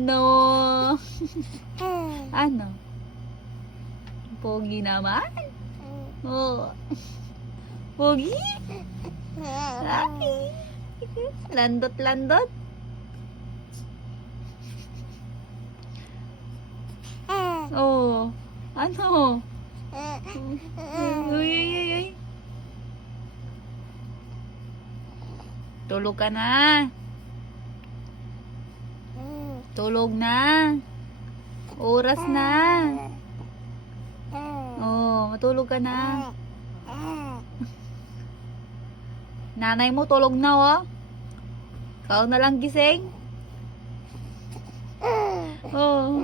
Ano? Ano? Pogi naman? Oh. Pogi? Ay. Landot-landot? Oh. Ano? Uy, uy, uy, uy. Tulog ka na. Tulog na. Oras na. Oh, matulog ka na. Nanay mo tulog na, oh. Ikaw na lang gising. Oh.